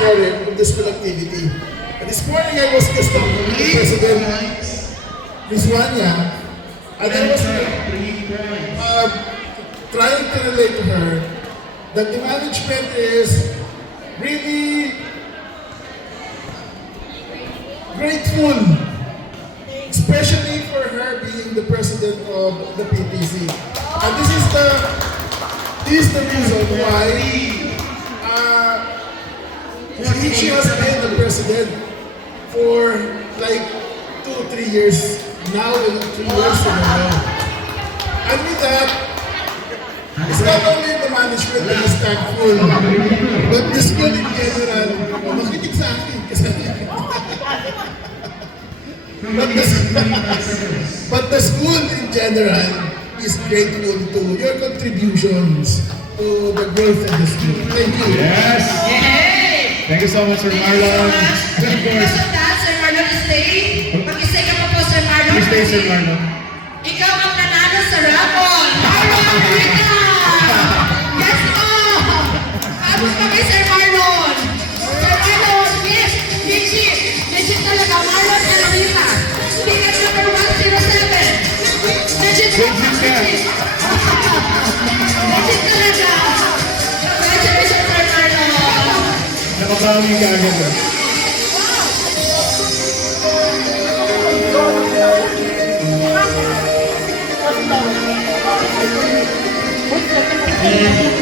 forum of the school activity. And this morning I was just talking to the President, Ms. Wanya, and I was trying to relate to her that the management is really grateful, especially for her being the president of the PTC. And this is the reason why she has been the president for like 2-3 years now, and 3 years in a row. And with that, it's not only the management that is thankful, but the school in general. Makinig sa akin kasi but the school in general is grateful to your contributions to the growth of the school. Thank you. Yes! Yay! Thank you so much, Sir Thank you so Marlon. much. Because of that, Sir Marlon, stay. Mag-stay ka pa po, Sir Marlon. Please stay, Sir Marlon. Ikaw ang nanalo sa Rapon. Marlon, wait na! Yes, po! Tapos kami, Sir Marlon. Sir Marlon, yes, legit talaga. Marlon Alamita. Ticket number 107. Legit po. Legit talaga. Congratulations, Sir Marlon. Nakabawi ka agad. Wow.